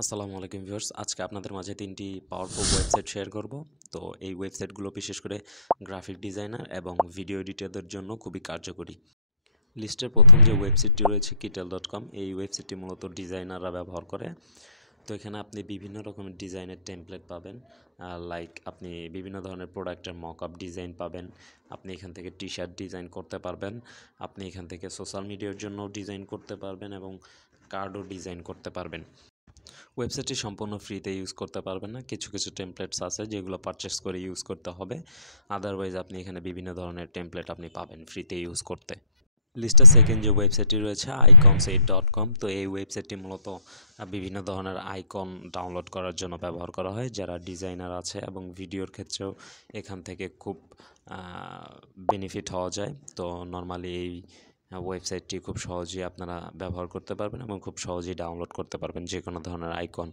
আসসালামু আলাইকুম ভিউয়ার্স, আজকে আপনাদের মাঝে ৩টি পাওয়ারফুল ওয়েবসাইট শেয়ার করব। তো এই ওয়েবসাইটগুলো বিশেষ করে গ্রাফিক ডিজাইনার এবং ভিডিও এডিটরদের জন্য খুবই কার্যকরী। লিস্টের প্রথম যে ওয়েবসাইটটি রয়েছে kitel.com, এই ওয়েবসাইটটি মূলত ডিজাইনাররা ব্যবহার করে। তো এখানে আপনি বিভিন্ন রকমের ডিজাইনের টেমপ্লেট পাবেন, লাইক আপনি বিভিন্ন ধরনের প্রোডাক্টের মকআপ ডিজাইন পাবেন। আপনি এখান থেকে টি-শার্ট ডিজাইন করতে পারবেন, আপনি এখান থেকে সোশ্যাল মিডিয়ার জন্য ডিজাইন করতে পারবেন এবং কার্ডও ডিজাইন করতে পারবেন। ওয়েবসাইটটি সম্পূর্ণ ফ্রিতে ইউজ করতে পারবেন না, কিছু কিছু টেমপ্লেটস আছে যেগুলো পারচেস করে ইউজ করতে হবে। আদারওয়াইজ আপনি এখানে বিভিন্ন ধরনের টেমপ্লেট আপনি পাবেন ফ্রিতে ইউজ করতে। লিস্টের সেকেন্ড যে ওয়েবসাইটটি রয়েছে icons8.com। তো এই ওয়েবসাইটটি মূলত বিভিন্ন ধরনের আইকন ডাউনলোড করার জন্য ব্যবহার করা হয়। যারা ডিজাইনার আছে এবং ভিডিওর ক্ষেত্রেও এখান থেকে খুব বেনিফিট হওয়া যায়। তো নর্মালি এই ওয়েবসাইটটি খুব সহজেই আপনারা ব্যবহার করতে পারবেন এবং খুব সহজেই ডাউনলোড করতে পারবেন যে কোনো ধরনের আইকন।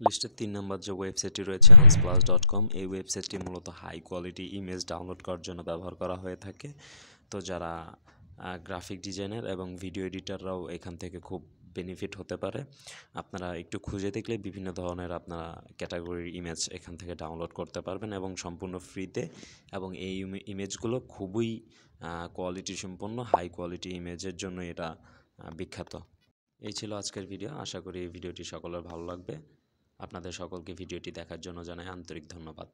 লিস্টের ৩ নম্বর যে ওয়েবসাইটটি রয়েছে unsplash.com। এই ওয়েবসাইটটি মূলত হাই কোয়ালিটি ইমেজ ডাউনলোড করার জন্য ব্যবহার করা হয়ে থাকে। তো যারা গ্রাফিক ডিজাইনার এবং ভিডিও এডিটররাও এখান থেকে খুব বেনিফিট হতে পারে। আপনারা একটু খুঁজে দেখলে বিভিন্ন ধরনের আপনারা ক্যাটাগরির ইমেজ এখান থেকে ডাউনলোড করতে পারবেন এবং সম্পূর্ণ ফ্রিতে। এবং এই ইমেজগুলো খুবই কোয়ালিটি সম্পন্ন হাই কোয়ালিটি ইমেজের জন্য এটা বিখ্যাত। এই ছিল আজকের ভিডিও। আশা করি এই ভিডিওটি সকলের ভালো লাগবে। আপনাদের সকলকে ভিডিওটি দেখার জন্য জানাই আন্তরিক ধন্যবাদ।